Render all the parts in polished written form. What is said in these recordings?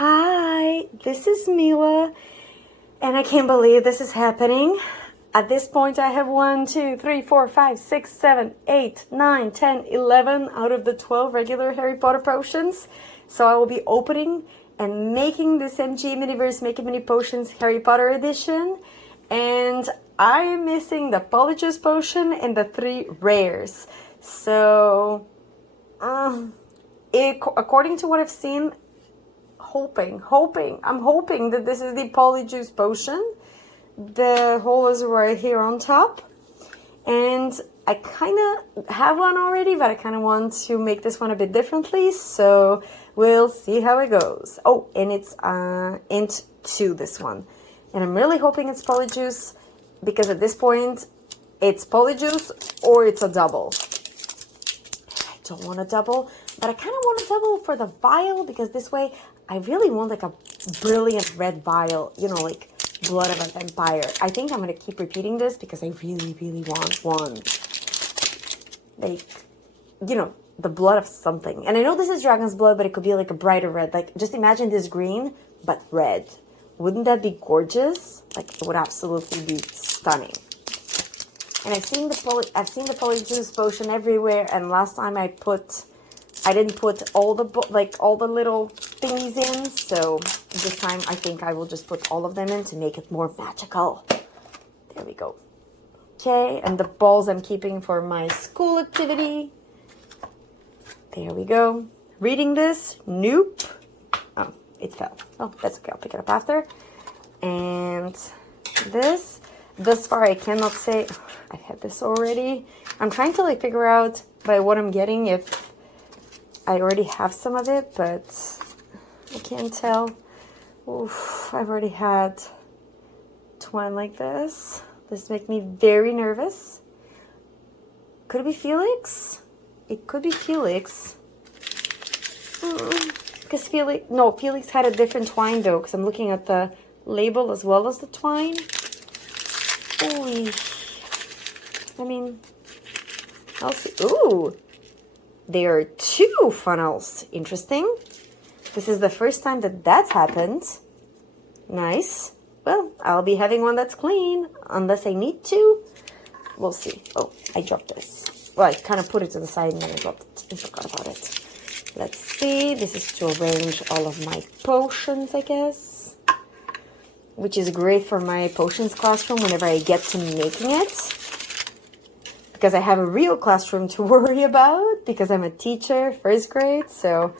Hi, this is Mila, and I can't believe this is happening. At this point, I have 1, 2, 3, 4, 5, 6, 7, 8, 9, 10, 11 out of the 12 regular Harry Potter potions. So I will be opening and making this MG Miniverse Make It Mini Potions Harry Potter edition. And I am missing the POLYJUICE potion and the 3 rares. So, according to what I've seen, I'm hoping that this is the POLYJUICE potion. The hole is right here on top, and I kind of have one already, but I kind of want to make this one a bit differently, so we'll see how it goes. Oh, and it's int 2, this one, and I'm really hoping it's POLYJUICE, because at this point it's POLYJUICE or it's a double. I don't want a double, but I kind of want a double for the vial, because this way I really want like a brilliant red vial, you know, like Blood of a Vampire. I think I'm going to keep repeating this because I really, really want one. Like, you know, the blood of something. And I know this is dragon's blood, but it could be like a brighter red. Like, just imagine this green, but red. Wouldn't that be gorgeous? Like, it would absolutely be stunning. And I've seen the POLYJUICE potion everywhere. And last time I didn't put all the little thingies in, so this time I think I will just put all of them in to make it more magical. There we go. Okay, and the balls I'm keeping for my school activity. There we go. Reading this, nope. Oh, it fell. Oh, that's okay, I'll pick it up after. And this, thus far I cannot say, I've had this already. I'm trying to like figure out by what I'm getting if I already have some of it, but I can't tell. Oof, I've already had twine like this. This makes me very nervous. Could it be Felix? It could be Felix. Because Felix had a different twine though, because I'm looking at the label as well as the twine. Ooh. I mean, I'll see. Ooh. There are 2 funnels. Interesting. This is the first time that that's happened. Nice. Well, I'll be having one that's clean, unless I need to. We'll see. Oh, I dropped this. Well, I kind of put it to the side and then I dropped it. I forgot about it. Let's see. This is to arrange all of my potions, I guess. Which is great for my potions classroom whenever I get to making it. Because I have a real classroom to worry about, because I'm a teacher, 1st grade, so,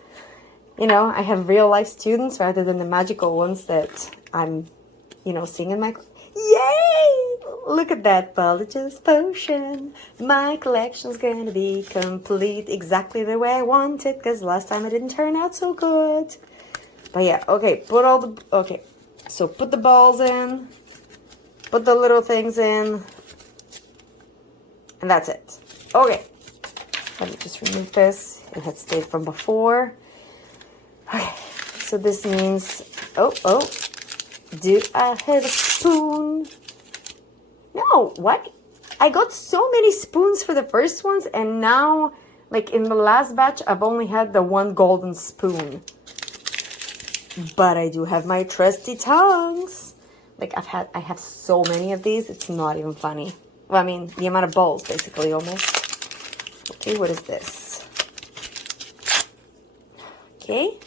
you know, I have real life students rather than the magical ones that I'm, you know, seeing in my... Yay! Look at that POLYJUICE potion. My collection's gonna be complete exactly the way I want it, because last time it didn't turn out so good. But yeah, okay, so put the balls in, put the little things in, and that's it. Okay. Let me just remove this. It had stayed from before. Okay. So this means... Oh. Do I have a spoon? No. What? I got so many spoons for the first ones. And now, like in the last batch, I've only had the 1 golden spoon. But I do have my trusty tongs. Like I have so many of these. It's not even funny. Well, I mean, the amount of balls, basically, almost. Okay, what is this? Okay.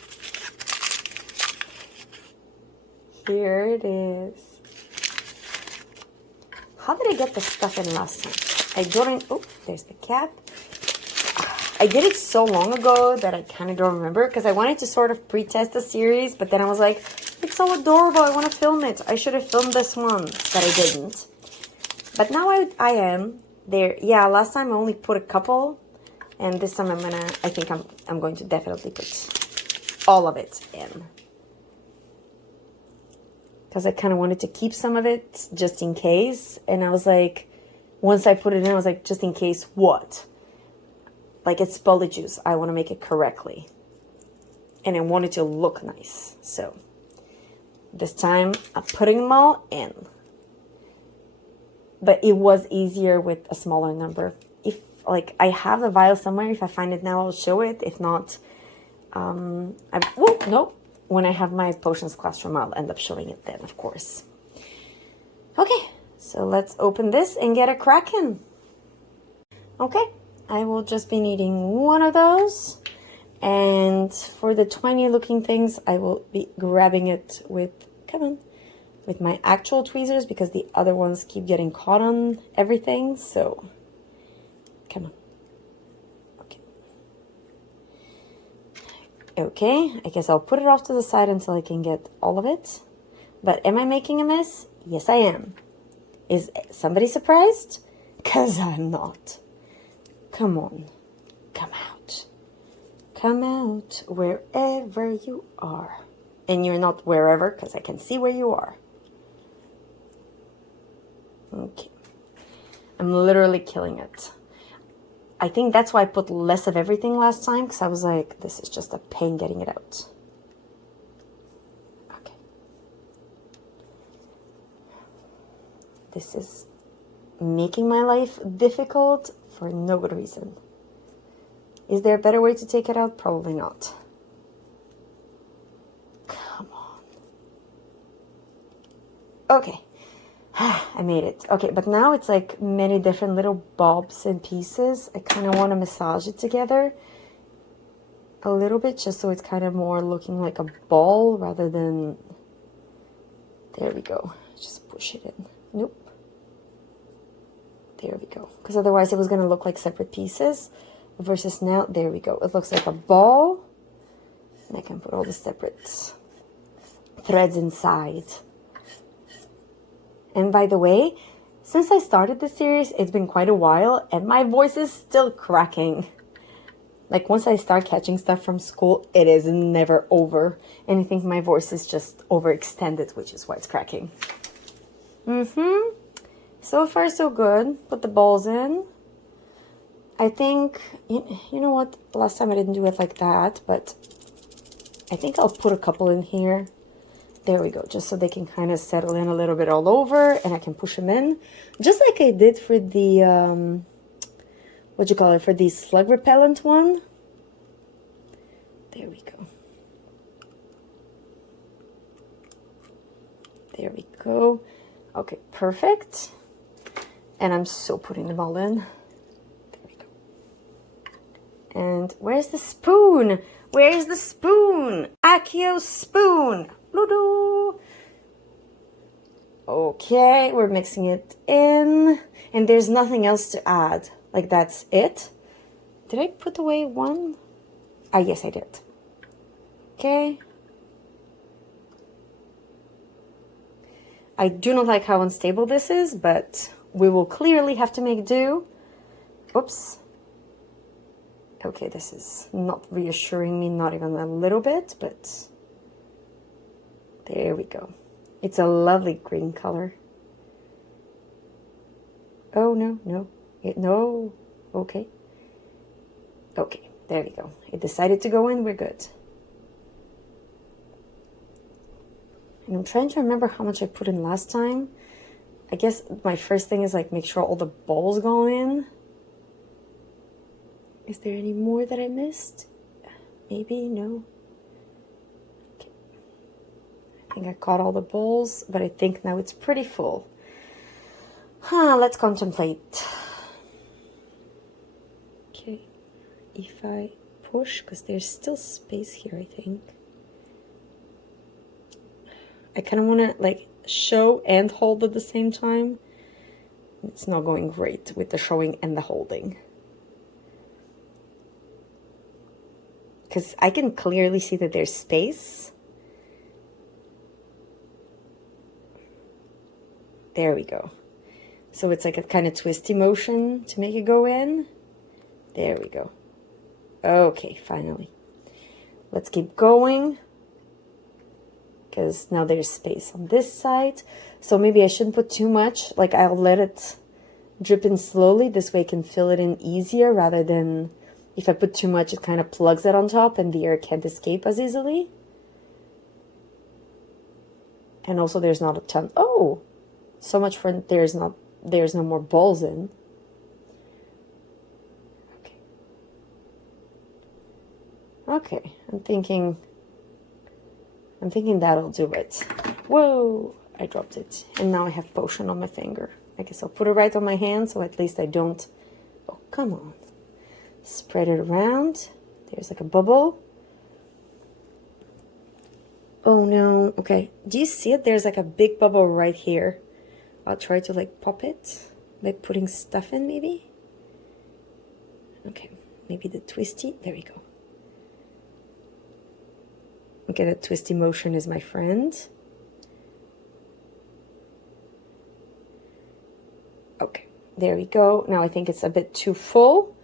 Here it is. How did I get the stuff in last time? I don't... Oh, there's the cap. I did it so long ago that I kind of don't remember, because I wanted to sort of pre-test the series, but then I was like, it's so adorable, I want to film it. I should have filmed this one, but I didn't. But now I am there. Yeah, last time I only put a couple, and this time I think I'm going to definitely put all of it in. Because I kind of wanted to keep some of it just in case. And I was like, once I put it in, I was like, just in case what? Like, it's POLYJUICE. I want to make it correctly. And I want it to look nice. So, this time I'm putting them all in. But it was easier with a smaller number. If, like, I have the vial somewhere. If I find it now, I'll show it. If not, oh, no. when I have my potions classroom, I'll end up showing it then, of course. Okay, so let's open this and get a cracking. Okay, I will just be needing one of those. And for the 20 looking things, I will be grabbing it with, come on, with my actual tweezers, because the other ones keep getting caught on everything. So, come on. Okay, I guess I'll put it off to the side until I can get all of it. But am I making a mess? Yes, I am. Is somebody surprised? Because I'm not. Come on. Come out. Come out wherever you are. And you're not wherever, because I can see where you are. Okay. I'm literally killing it. I think that's why I put less of everything last time, because I was like, this is just a pain getting it out. Okay. This is making my life difficult for no good reason. Is there a better way to take it out? Probably not. Come on. Okay. I made it. Okay, but now it's like many different little bobs and pieces. I kind of want to massage it together a little bit, just so it's kind of more looking like a ball rather than... There we go. Just push it in. Nope. There we go. Because otherwise it was going to look like separate pieces. Versus now, there we go. It looks like a ball. And I can put all the separate threads inside. And by the way, since I started this series, it's been quite a while, and my voice is still cracking. Like, once I start catching stuff from school, it is never over. And I think my voice is just overextended, which is why it's cracking. So far, so good. Put the balls in. I think, you know what? Last time I didn't do it like that, but I think I'll put a couple in here. There we go, just so they can kind of settle in a little bit all over, and I can push them in. Just like I did for the, for the slug repellent one. There we go. There we go. Okay, perfect. And I'm so putting them all in. There we go. And where's the spoon? Where's the spoon? Accio spoon. Ludo. Okay, we're mixing it in. And there's nothing else to add. Like, that's it. Did I put away one? Ah, yes, I did. Okay. I do not like how unstable this is, but we will clearly have to make do. Oops. Okay, this is not reassuring me, not even a little bit, but there we go. It's a lovely green color. Oh, no, no, no. Okay. Okay, there we go. It decided to go in, we're good. And I'm trying to remember how much I put in last time. I guess my first thing is like make sure all the balls go in. Is there any more that I missed? Maybe, no. Okay. I think I caught all the balls, but I think now it's pretty full. Let's contemplate. Okay, if I push, because there's still space here, I think. I kind of want to like show and hold at the same time. It's not going great with the showing and the holding. Because I can clearly see that there's space. There we go. So it's like a kind of twisty motion to make it go in. There we go. Okay, finally. Let's keep going. Because now there's space on this side. So maybe I shouldn't put too much. Like, I'll let it drip in slowly. This way I can fill it in easier, rather than if I put too much, it kind of plugs it on top and the air can't escape as easily. And also there's not a ton. Oh, so much for there's no more balls in. Okay. Okay, I'm thinking I'm thinking that'll do it. Whoa, I dropped it. And now I have potion on my finger. I guess I'll put it right on my hand so at least I don't... Oh, come on. Spread it around. There's like a bubble. Oh no, okay. Do you see it? There's like a big bubble right here. I'll try to like pop it by putting stuff in maybe. Okay, maybe the twisty, there we go. Okay, the twisty motion is my friend. Okay, there we go. Now I think it's a bit too full,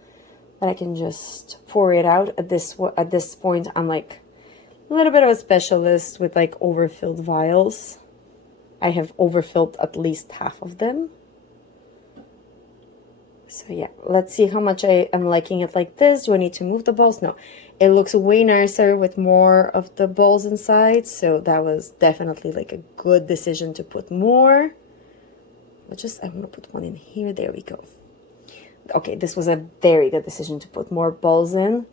but I can just pour it out. At this point, I'm like a little bit of a specialist with like overfilled vials. I have overfilled at least half of them. So yeah, let's see how much I am liking it like this. Do I need to move the balls? No, it looks way nicer with more of the balls inside. So that was definitely like a good decision to put more. But just, I'm gonna put one in here. There we go. Okay, this was a very good decision to put more balls in.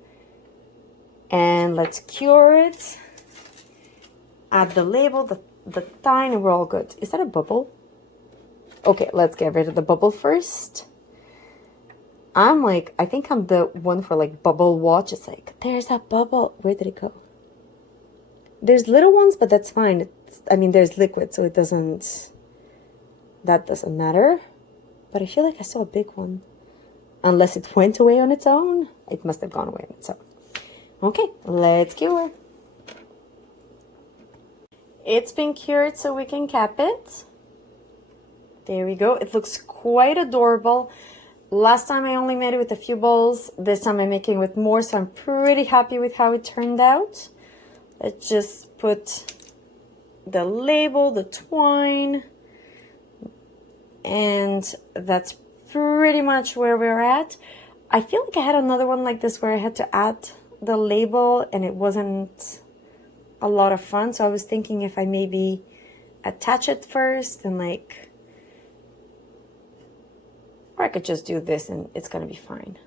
And let's cure it. Add the label, the tine, and we're all good. Is that a bubble? Okay, let's get rid of the bubble first. I'm like, I think I'm the one for like bubble watch. It's like, there's that bubble. Where did it go? There's little ones, but that's fine. I mean, there's liquid, so it doesn't, that doesn't matter. But I feel like I saw a big one. Unless it went away on its own. It must have gone away on its own. Okay, let's cure. It's been cured, so we can cap it. There we go. It looks quite adorable. Last time I only made it with a few balls. This time I'm making it with more, so I'm pretty happy with how it turned out. Let's just put the label, the twine, and that's pretty much where we're at. I feel like I had another one like this where I had to add the label and it wasn't a lot of fun, so I was thinking if I maybe attach it first and like, or I could just do this and it's gonna be fine.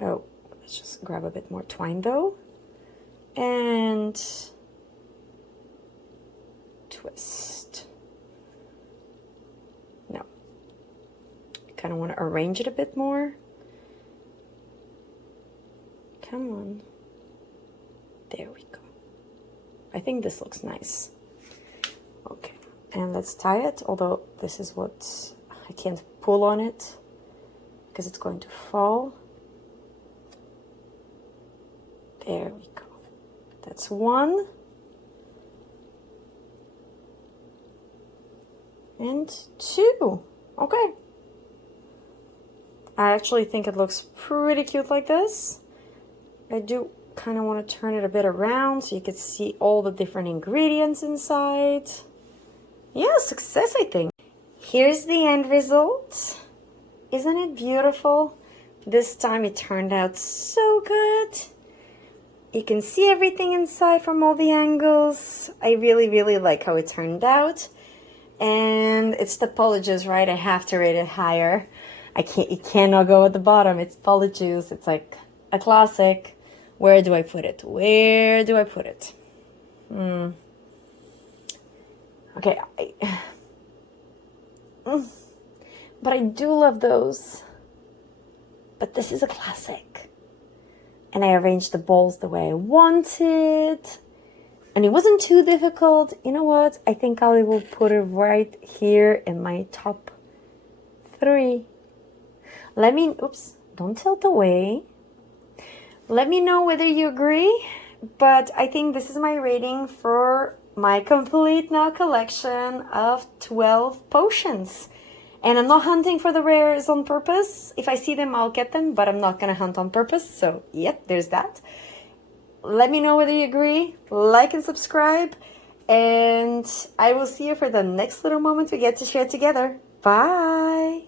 Oh, let's just grab a bit more twine though. And twist. No. I kind of want to arrange it a bit more. Come on. There we go. I think this looks nice. Okay. And let's tie it, although this is what I can't pull on it because it's going to fall. There we go. That's one. And two. Okay. I actually think it looks pretty cute like this. I do kind of want to turn it a bit around so you can see all the different ingredients inside. Yeah, success, I think. Here's the end result. Isn't it beautiful? This time it turned out so good. You can see everything inside from all the angles. I really, really like how it turned out. And it's the POLYJUICE, right? I have to rate it higher. It cannot go at the bottom. It's POLYJUICE. It's like a classic. Where do I put it? Where do I put it? Okay, but I do love those. But this is a classic. And I arranged the balls the way I wanted. And it wasn't too difficult. You know what? I think I will put it right here in my top 3. Let me, oops, don't tilt away. Let me know whether you agree. But I think this is my rating for my complete now collection of 12 potions. And I'm not hunting for the rares on purpose. If I see them, I'll get them, but I'm not going to hunt on purpose. So, yep, there's that. Let me know whether you agree. Like and subscribe. And I will see you for the next little moment we get to share together. Bye!